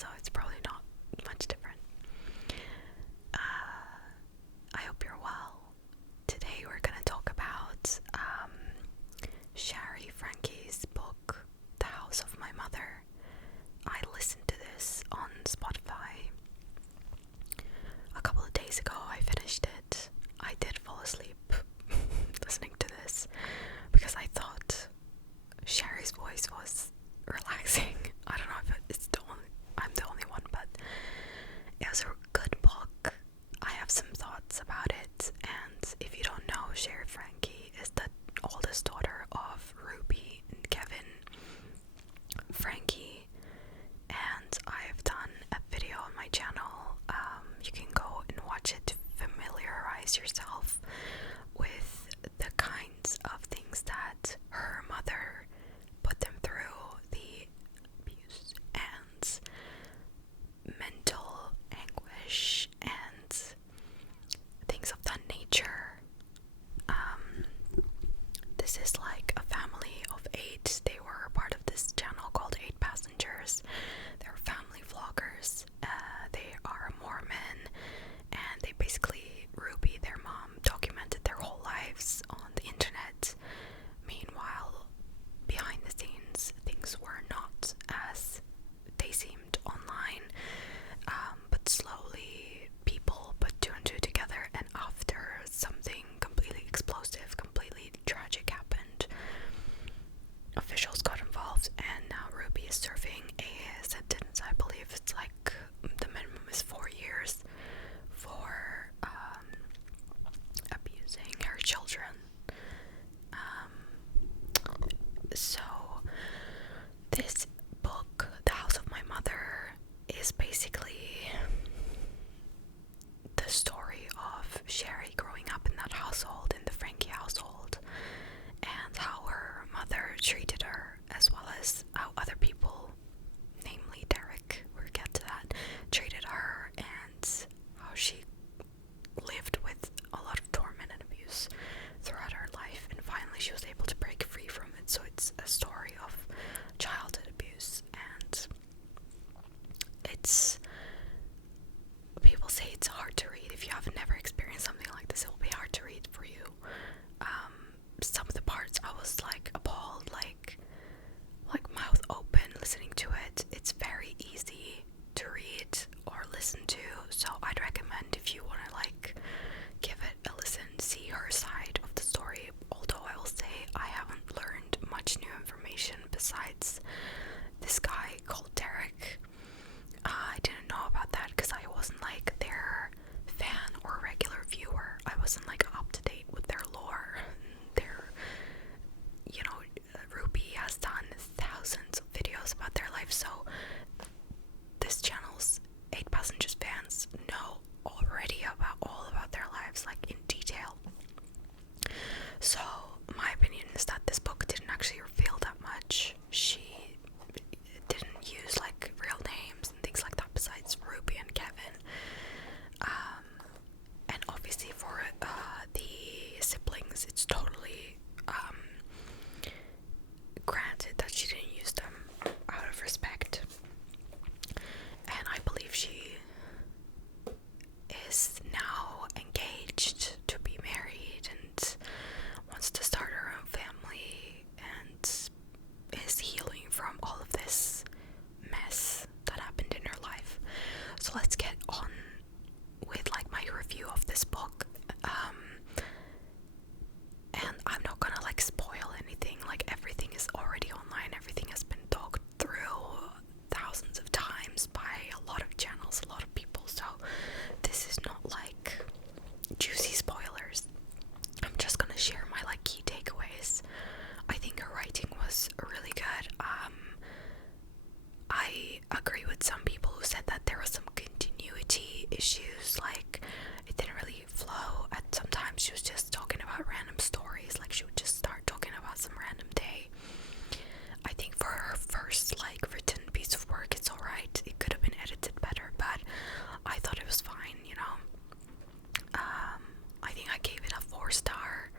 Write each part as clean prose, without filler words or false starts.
so it's probably not much different. I hope you're well. Today we're gonna talk about Shari Franke's book, The House of My Mother. I listened to this on Spotify a couple of days ago. I finished it. I did fall asleep listening to this because I thought Shari's voice was relaxing. I don't know if I'm the only one, but it was a good book. I have some thoughts about it, and if you don't know, Shari Franke is the oldest daughter of Ruby and Kevin Franke, and I've done a video on my channel. You can go and watch it to familiarize yourself with the kinds of things that her mother put them through, the abuse and mental anguish and things of that nature. This is like a family of 8. They were a part of this channel called 8 Passengers. They're family vloggers. They are Mormon, and they basically, Ruby, their mom, documented their whole lives on the internet. Meanwhile, behind the scenes, things were not as they seemed online, but slowly people put 2 and 2 together, and after something completely explosive, completely tragic happened, officials got involved, and now Ruby is serving a sentence. I believe it's like the minimum is 4 years for abusing her children. So this book, The House of My Mother, is basically the story of Shari growing up in that household, in the Franke household, and how her mother treated her, as well as how other people, namely Derek, we'll get to that, treated her, and how she lived with a lot of torment and abuse throughout her life, and finally she was able to break free from it. So it's a story of childhood abuse, and it's, people say it's hard to read. If you haven't never experienced something like this, it will be hard to read for you. Some of the parts I was like appalled, like mouth open listening to it. It's very easy to read or listen to, so I'd recommend, if you want to like give it a listen, see her side of the story. Although I will say I haven't learned much new information besides this guy called Derek. I didn't know about that because I wasn't like their fan or regular viewer. I wasn't like up to date with their lore. Their, Ruby has done thousands of videos about their life, so this channel's 8 Passengers fans know already all about their lives, like in detail. So my opinion is that this book didn't actually reveal that much. She didn't use like real names and things like that besides Ruby and Kevin. And obviously for the siblings, it's totally granted that she didn't use them out of respect. And I believe she is now engaged to be married and wants to start her own family and is healing from all of this mess that happened in her life. So let's get on with like my review of this book. And I'm not gonna like spoil anything, like everything is already online, everything has been talked through thousands of times by a lot of channels, a lot of people, so this is not like juicy spoilers. I'm just gonna share my like key takeaways. I think her writing was really good. I agree with some people who said that there was some continuity issues, like it didn't really flow. At sometimes she was just talking about random stories, like she would just start talking about some random day. I think for her first like written piece of work, it's alright. It could have been edited better, but I thought it was fine, I think I gave it a 4-star.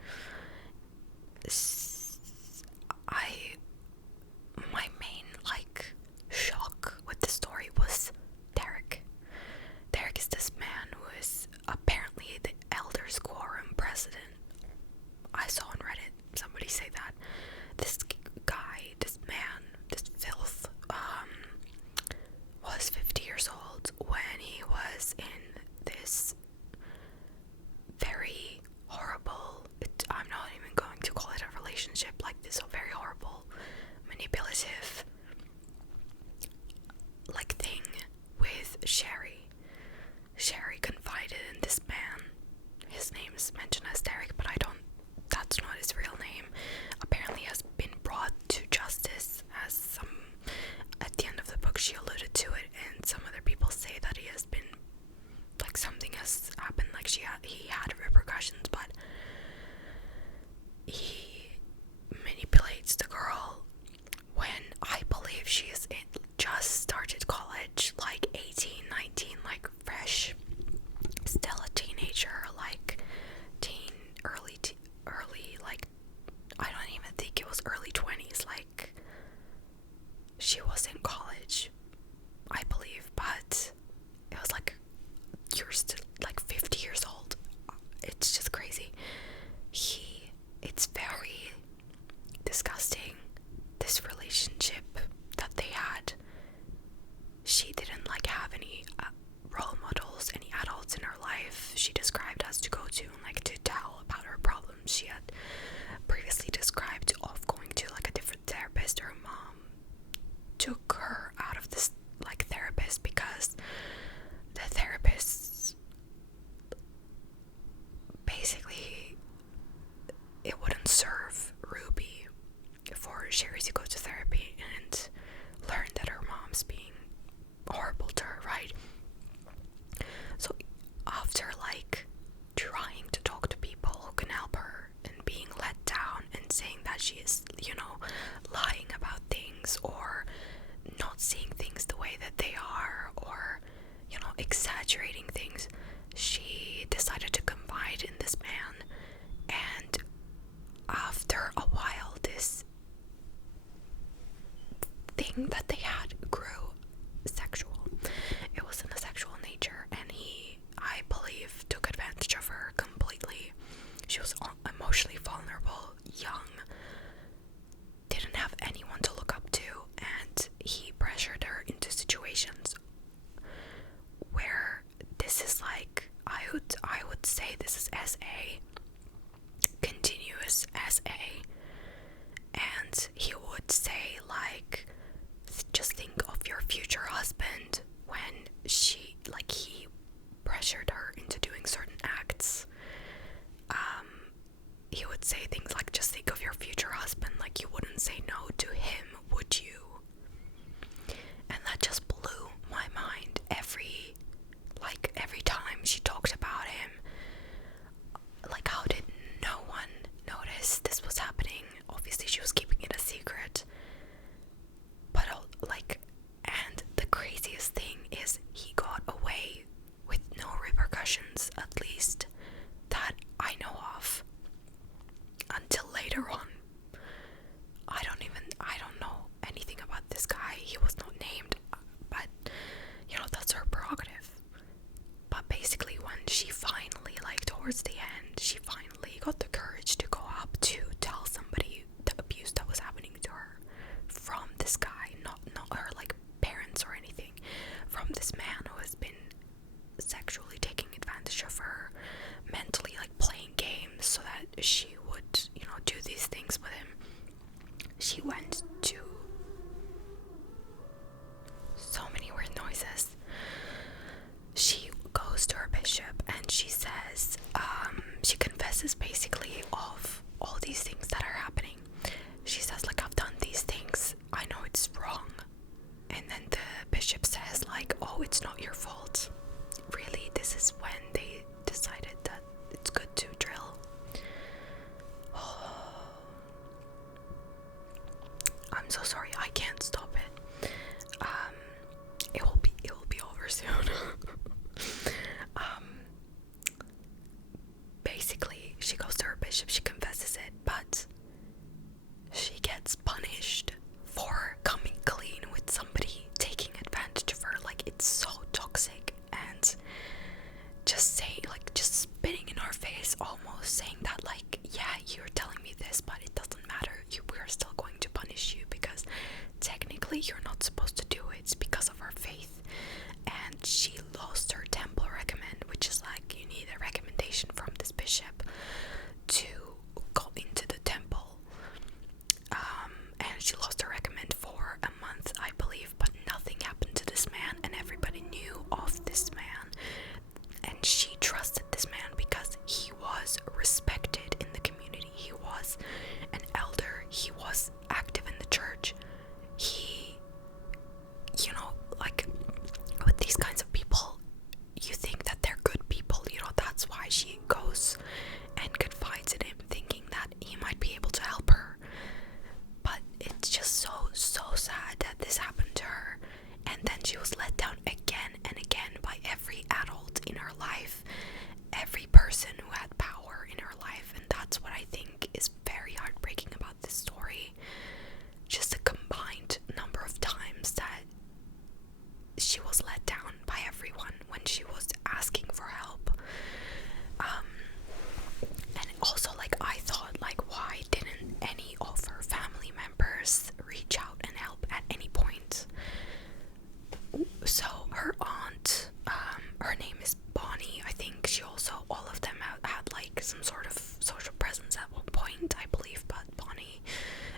My main like shock with the story was was early 20s, like she was in college, I believe, but it was like, you're still like 50 years old. It's just crazy. It's very disgusting, this relationship that they had. She didn't like have any role models, any adults in her life she described as to go to and like to tell about her problems. She had previously described of going to like a different therapist. Her mom took her out of this like therapist because the therapist basically, it wouldn't serve Ruby for Shari to go to therapy and learn that her mom's being horrible to her, right? So after like trying to talk to people who can help her and being let down and saying that she is, lying about things or not seeing things the way that they are, or exaggerating things, she decided to confide in this man. And after a while, this thing that they had grew sexual. It was in a sexual nature, and he, I believe, took advantage of her completely. She was emotionally vulnerable, young, didn't have anyone to look up to, and he pressured her into situations where this is like, I would say this is SA, continuous SA. And he would say like, just think of your future husband, when he pressured her into doing certain acts. He would say things like, just think of your future husband, like you wouldn't say no to him, would you? And that just blew my mind every time she talked about him. Like, how did no one notice this was happening? Obviously she was keeping it a secret, but and the craziest thing is he got away with no repercussions, at least that I know of, until later on. I don't know anything about this guy. He was not named, but that's her prerogative. But basically, when she finally, towards the end, she finally got the courage to go up to tell somebody the abuse that was happening to her from this guy, not her parents or anything, from this man who has been sexually taking advantage of her, mentally playing games so that she would do these things with him. She went to so many weird noises. She goes to her bishop and she says, she confesses basically of all these things that are happening. She says I've done these things, I know it's wrong. And then the bishop says oh, it's not your fault. Really, this is when they decided that it's good to drill. Oh, I'm so sorry, I can't stop it. It will be over soon. Basically, she goes to her bishop, she confesses it, but she gets punished for coming clean with somebody taking advantage of her. It's so toxic. So her aunt, her name is Bonnie. I think she also, all of them had like some sort of social presence at one point, I believe, but Bonnie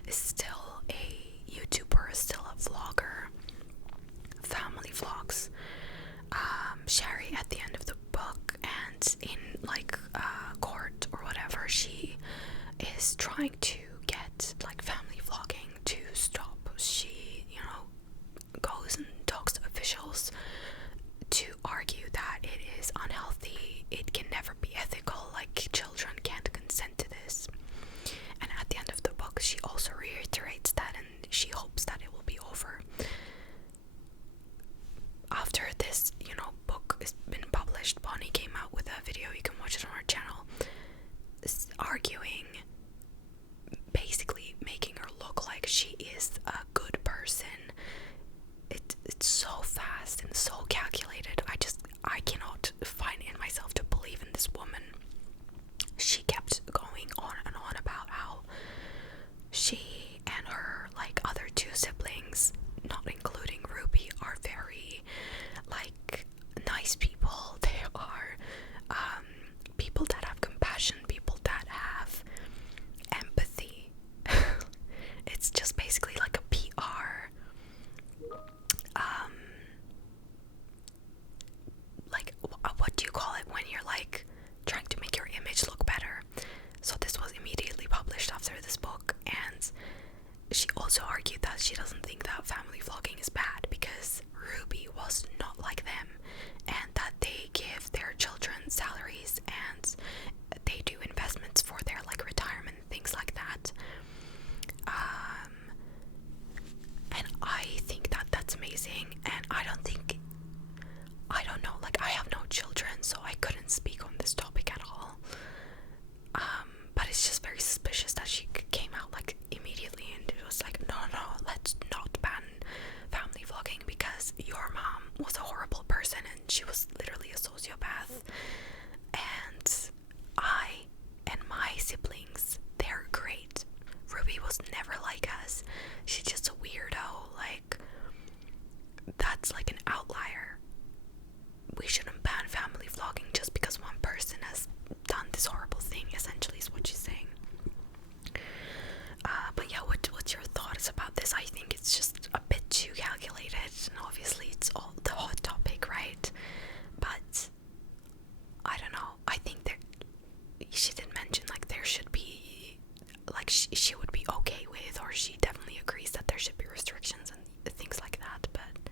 is still a YouTuber, still a vlogger, family vlogs. Shari, at the end of the book and in like court or whatever, she is trying to get like family vlogging to stop. She, goes and talks to officials to argue that it is unhealthy, it can never be ethical, like children can't consent to this. And at the end of the book, she also reiterates that, and she hopes that it will be over. After this, book has been published, Bonnie came out with a video, you can watch it on her channel, arguing, basically making her look like she is a good person. It's so fast and so calculated. I cannot find in myself to believe in this woman. She kept going on and on about how she and her like other two siblings, not including Ruby, are very like nice people. They are people that have compassion, people that have empathy. It's just basically like a PR like what do you call it when you're like trying to make your image look better. So this was immediately published after this book, and she also argued that she doesn't think that family vlogging is bad because Ruby was not like them, and that they give their children salaries and they do investments for their like retirement and things like that. And I think that that's amazing, and I don't know, like I have no children, so I couldn't speak on this topic at all. But it's just very suspicious that she came out like immediately and it was like, no, let's not ban family vlogging because your mom was a horrible person and she was literally a sociopath. And I and my siblings, they're great. Ruby was never like us. She's just a weirdo. Like, that's like an outlier. We shouldn't ban family vlogging just because one person has done this horrible thing, essentially, is what she's saying. But yeah, what's your thoughts about this? I think it's just a bit too calculated, and obviously it's all the hot topic, right? But I don't know. I think she did mention like there should be like she would be okay with, or she definitely agrees that there should be restrictions and things like that. But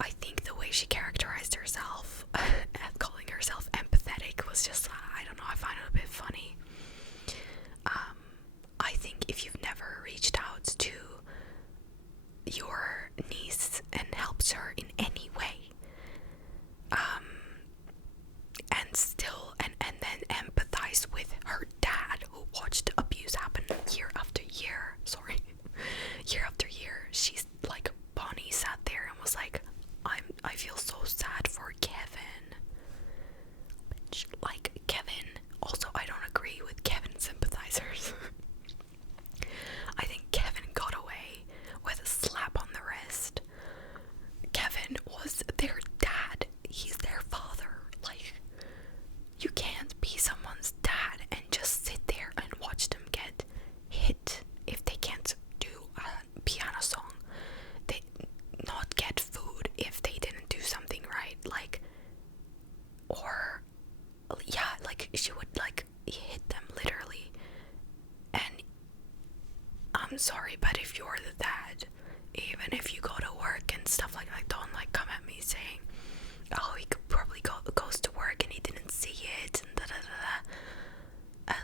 I think the way she characterized herself and calling herself empathetic was just, I don't know, I find it a bit funny. I think if you've never reached out to your niece and helped her in any way, and still and then empathize with her dad who watched abuse happen year after year, year after year, she's like, Bonnie sat there and was like, I feel so sad for Kevin. Like, Kevin, also I don't agree with Kevin sympathizers. I think Kevin got away with a slap on the wrist. Kevin was their dad. He's their father. Like, you can't be someone's dad and just sit there and watch them get hit if they can't do a piano song. They not get food if they didn't do something right. Like, or yeah, like she would like hit them literally. And I'm sorry, but if you're the dad, even if you go to work and stuff like that, don't like come at me saying, oh, he could probably goes to work and he didn't see it and da da da da.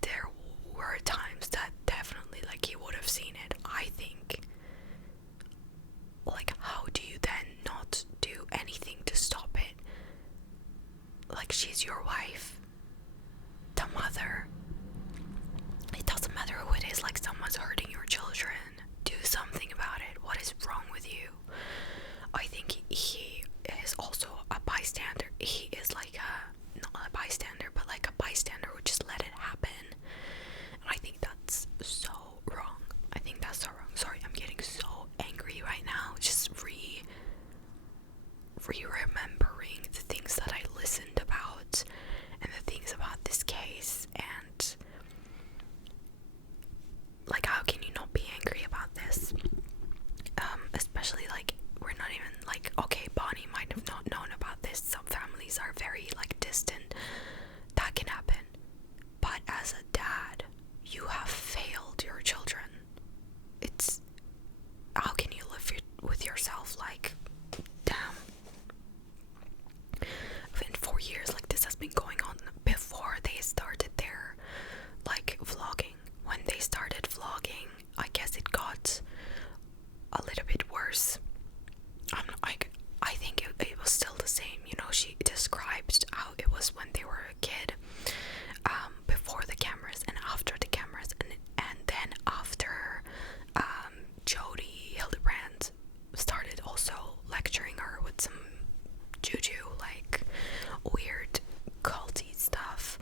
There were times that definitely like he would have seen it. I think, like, how do you then not do anything to stop it? Like, she's your wife, the mother. It doesn't matter who it is, like someone's hurting your children. Do something about it. What is wrong with you? I think he is also a bystander. He is like not a bystander, but like a bystander who just let it happen. And I think that's so wrong. I think that's so wrong. Sorry, I'm getting so angry right now. Just re-remembering the things that I listened about and the things about this case, and like, how can you not be angry about this? Especially like, we're not even like, okay, Bonnie might have not known about this. Some families are very like distant. That can happen. But as a dad, you have failed your children. It's, how can you live with yourself? Like, damn. In 4 years, like, this has been going on before they started their like vlogging. When they started vlogging, I guess it got a little bit worse. I think it was still the same. You know, she described how it was when they were a kid, before the cameras and after the cameras, and then after Jody Hildebrand started also lecturing her with some juju, like weird culty stuff.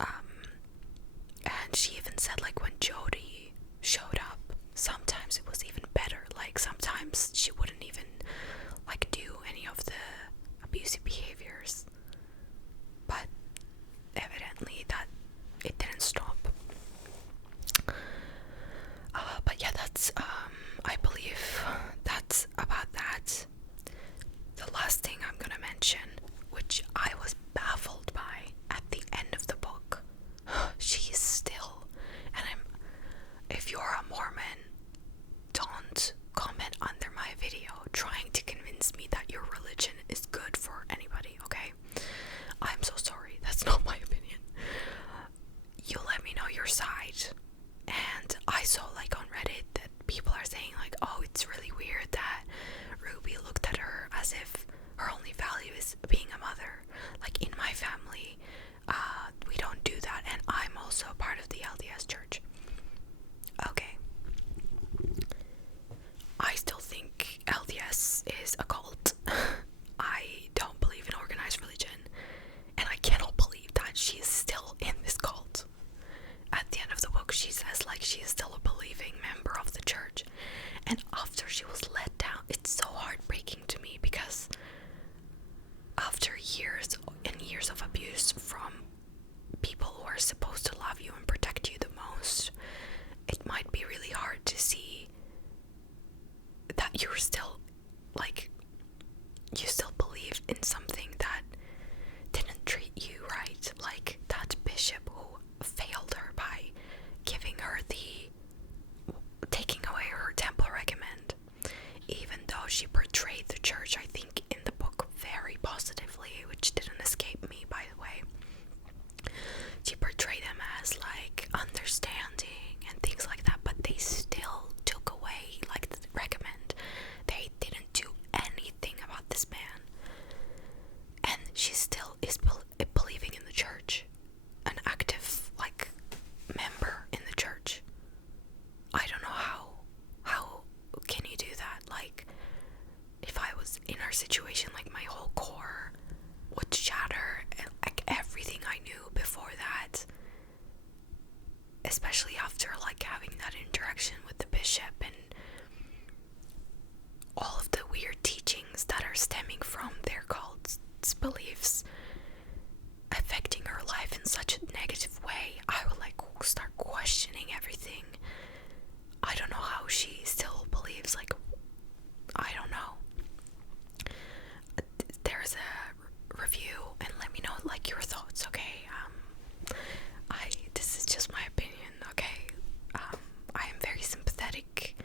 And she even said, like, when Jody showed up, sometimes it was even better. Like, sometimes she wouldn't even like do any of the abusive behaviors, but evidently that it didn't stop. But yeah, that's I believe that's about that. The last thing I'm gonna mention, which I was baffled by at the end of the book, she is still, and if you're a Mormon, don't comment under my video trying to convince me that your religion is good for anybody, okay? I'm so sorry, that's not my opinion. You let me know your side. And I saw, like, on Reddit that people are saying, like, oh, it's really weird that Ruby looked at her as if her only value is being a mother. Like, in my family, we don't do that, and I'm also part of the LDS church. Okay. I still think LDS is a cult. I don't believe in organized religion, and I cannot believe that she is still in this cult. At the end of the book, she says, like, she is still a believing member of the church, and after she was let down, it's so heartbreaking to me, because after years and years of abuse from people who are supposed to love you and protect you the most, it might be really hard to see that you're still, like, you still believe in something that didn't treat you right. Like, that bishop who failed her by taking away her temple recommend, even though she portrayed the church, I think, in the book very positively, which didn't escape me, by the way. She portrayed them as, like, understanding and things like that, but they still took away, like, the recommend. They didn't do anything about this man, and she still is believing in the church, an active, like, member in the church. I don't know how can you do that? Like, if I was in her situation, like, my whole core would shatter, and like everything I knew before that, especially after, like, having that interaction with the bishop and all of the weird teachings that are stemming from their cult's beliefs affecting her life in such a negative way. I would, like, start questioning everything. I don't know how she still believes, like, I don't know. There's a review, and let me know, like, your thoughts, okay? This is just my opinion, okay? I am very sympathetic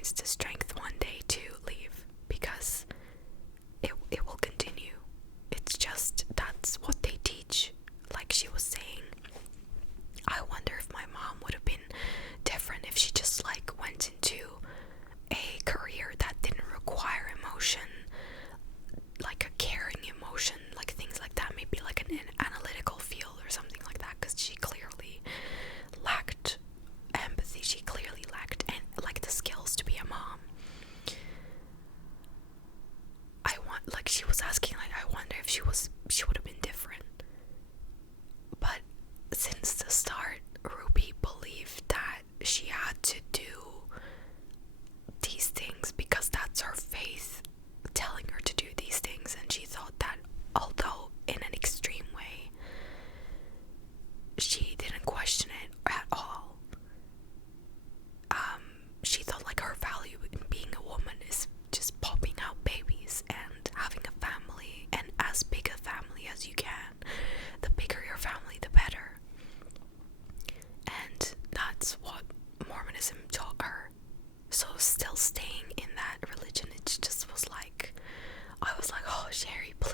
finds the strength one day to leave, because it will continue. It's just, that's what they teach. Like she was saying, I wonder if my mom would have been different if she just like went into a career that didn't require emotion, like a caring emotion, like things like that, maybe like an analytical field or something like that, because she clearly lacked empathy. She clearly lacked like the skills to be a mom. Like she was asking, like, I wonder if she would have been different. But since the start, Ruby believed that she had to do these things because that's her faith telling her to do these things, and she thought that, although in an extreme way, she didn't question it at all. She thought like her value in being a woman is just popping out babies and having a family, and as big a family as you can. The bigger your family, the better. And that's what Mormonism taught her. So still staying in that religion, it just was like, I was like, oh, Shari, please